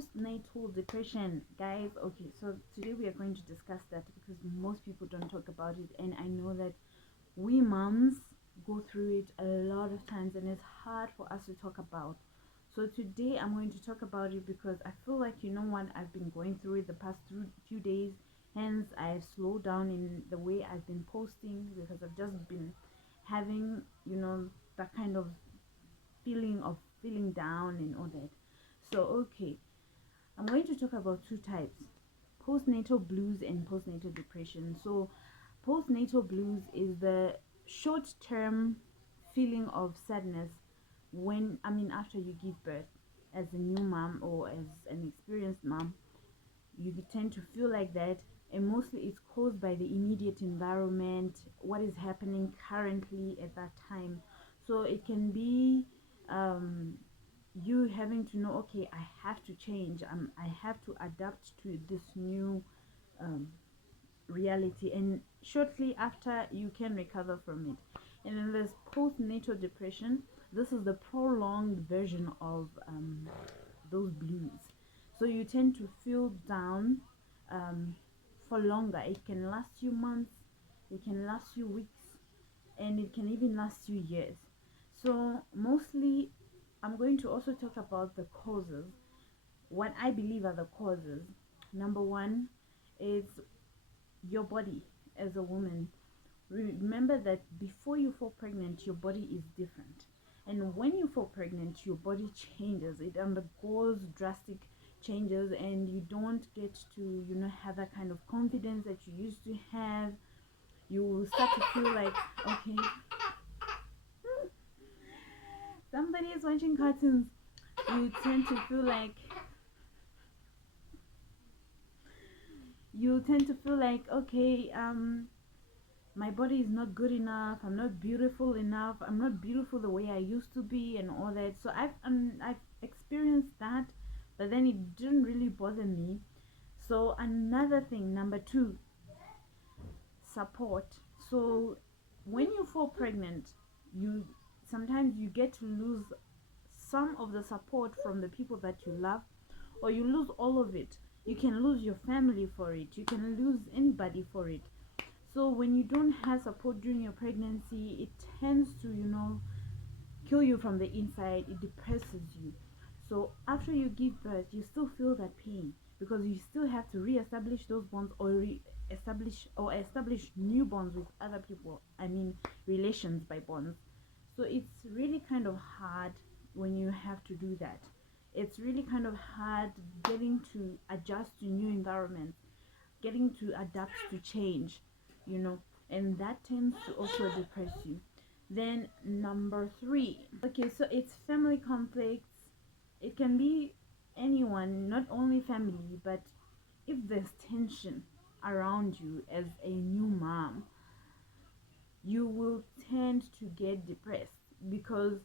postnatal depression, guys. Okay, so today we are going to discuss that because most people don't talk about it, and I know that we moms go through it a lot of times, and it's hard for us to talk about. So today I'm going to talk about it because I feel like, you know what, I've been going through it the past few days. Hence, I've slowed down in the way I've been posting because I've just been having, that kind of feeling of feeling down and all that. So, okay, I'm going to talk about two types: postnatal blues and postnatal depression. So, postnatal blues is the short term feeling of sadness after you give birth. As a new mom or as an experienced mom, you tend to feel like that, and mostly it's caused by the immediate environment, what is happening currently at that time. So it can be um, you having to know, okay, I have to change, I have to adapt to this new um, reality, and shortly after you can recover from it. And then there's postnatal depression. This is the prolonged version of those blues. So you tend to feel down um, for longer. It can last you months, it can last you weeks, and it can even last you years. So mostly I'm going to also talk about the causes, what I believe are the causes. Number one is your body. As a woman, remember that before you fall pregnant, your body is different, and when you fall pregnant, your body changes. It undergoes drastic changes, and you don't get to, have that kind of confidence that you used to have. You will start to feel like, okay, somebody is watching cartoons. You tend to feel like okay, my body is not good enough, I'm not beautiful enough, I'm not beautiful the way I used to be, and all that. So I've experienced that, but then it didn't really bother me. So another thing, number two, support. So when you fall pregnant, you sometimes you get to lose some of the support from the people that you love, or you lose all of it. You can lose your family for it, you can lose anybody for it. So when you don't have support during your pregnancy, it tends to, kill you from the inside. It depresses you. So after you give birth, you still feel that pain because you still have to re-establish those bonds, or establish new bonds with other people. I mean, relations by bonds. So it's really kind of hard when you have to do that. It's really kind of hard getting to adjust to new environments, getting to adapt to change, you know, and that tends to also depress you. Then number three, okay, so it's family conflicts. It can be anyone, not only family, but if there's tension around you as a new mom, you will tend to get depressed because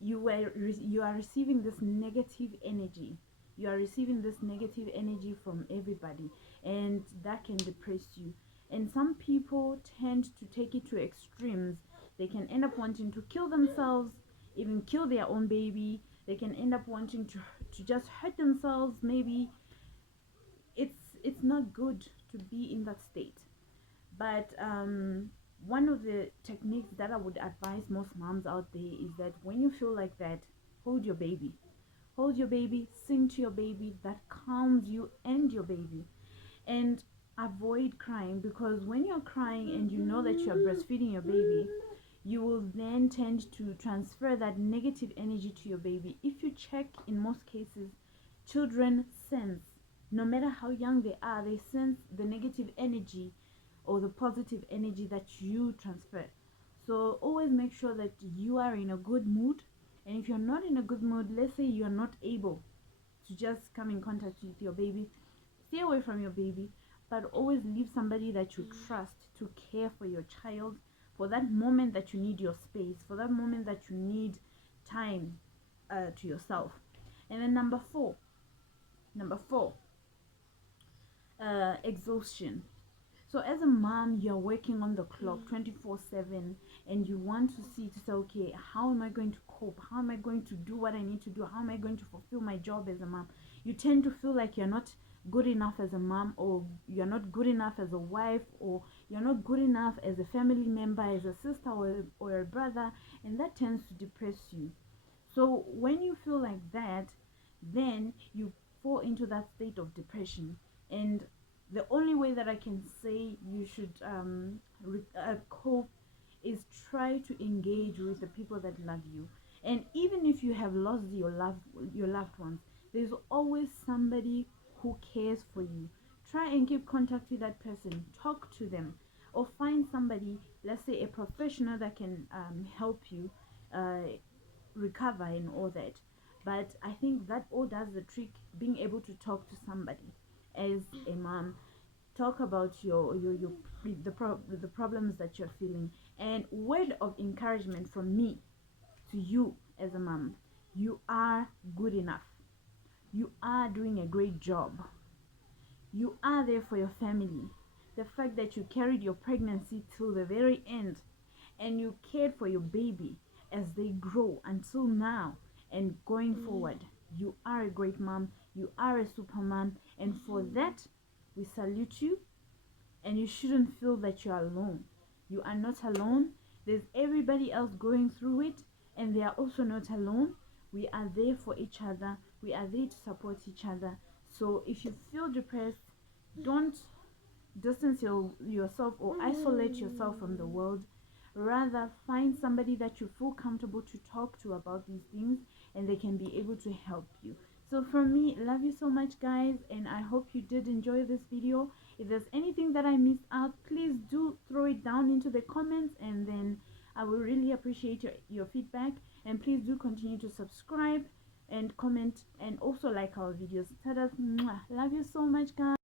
you are receiving this negative energy. You are receiving this negative energy from everybody, and that can depress you. And some people tend to take it to extremes. They can end up wanting to kill themselves, even kill their own baby. They can end up wanting to just hurt themselves. Maybe it's not good to be in that state. But one of the techniques that I would advise most moms out there is that when you feel like that, hold your baby. Hold your baby, sing to your baby. That calms you and your baby. And avoid crying, because when you're crying and you know that you're breastfeeding your baby, you will then tend to transfer that negative energy to your baby. If you check, in most cases, children sense, no matter how young they are, they sense the negative energy or the positive energy that you transfer. So always make sure that you are in a good mood. And if you're not in a good mood, let's say you're not able to just come in contact with your baby, stay away from your baby, but always leave somebody that you trust to care for your child for that moment that you need your space, for that moment that you need time to yourself. And then number four, exhaustion. So as a mom, you're working on the clock 24/7, and you want to say, okay, how am I going to cope? How am I going to do what I need to do? How am I going to fulfill my job as a mom? You tend to feel like you're not good enough as a mom, or you're not good enough as a wife, or you're not good enough as a family member, as a sister, or a brother, and that tends to depress you. So when you feel like that, then you fall into that state of depression. And the only way that I can say you should cope is try to engage with the people that love you. And even if you have lost your loved ones, there's always somebody who cares for you. Try and keep contact with that person, talk to them, or find somebody, let's say a professional, that can help you recover and all that. But I think that all does the trick, being able to talk to somebody as a mom, talk about the problems that you're feeling. And word of encouragement from me to you as a mom: you are good enough, you are doing a great job, you are there for your family. The fact that you carried your pregnancy till the very end, and you cared for your baby as they grow until now and going forward, you are a great mom, you are a super mom, and for that we salute you. And you shouldn't feel that you're alone. You are not alone. There's everybody else going through it, and they are also not alone. We are there for each other, we are there to support each other. So if you feel depressed, don't distance yourself or isolate yourself from the world. Rather, find somebody that you feel comfortable to talk to about these things, and they can be able to help you. So from me, love you so much, guys, and I hope you did enjoy this video. If there's anything that I missed out, please do throw it down into the comments, and then I will really appreciate your feedback. And please do continue to subscribe and comment, and also like our videos. Tada, love you so much, guys.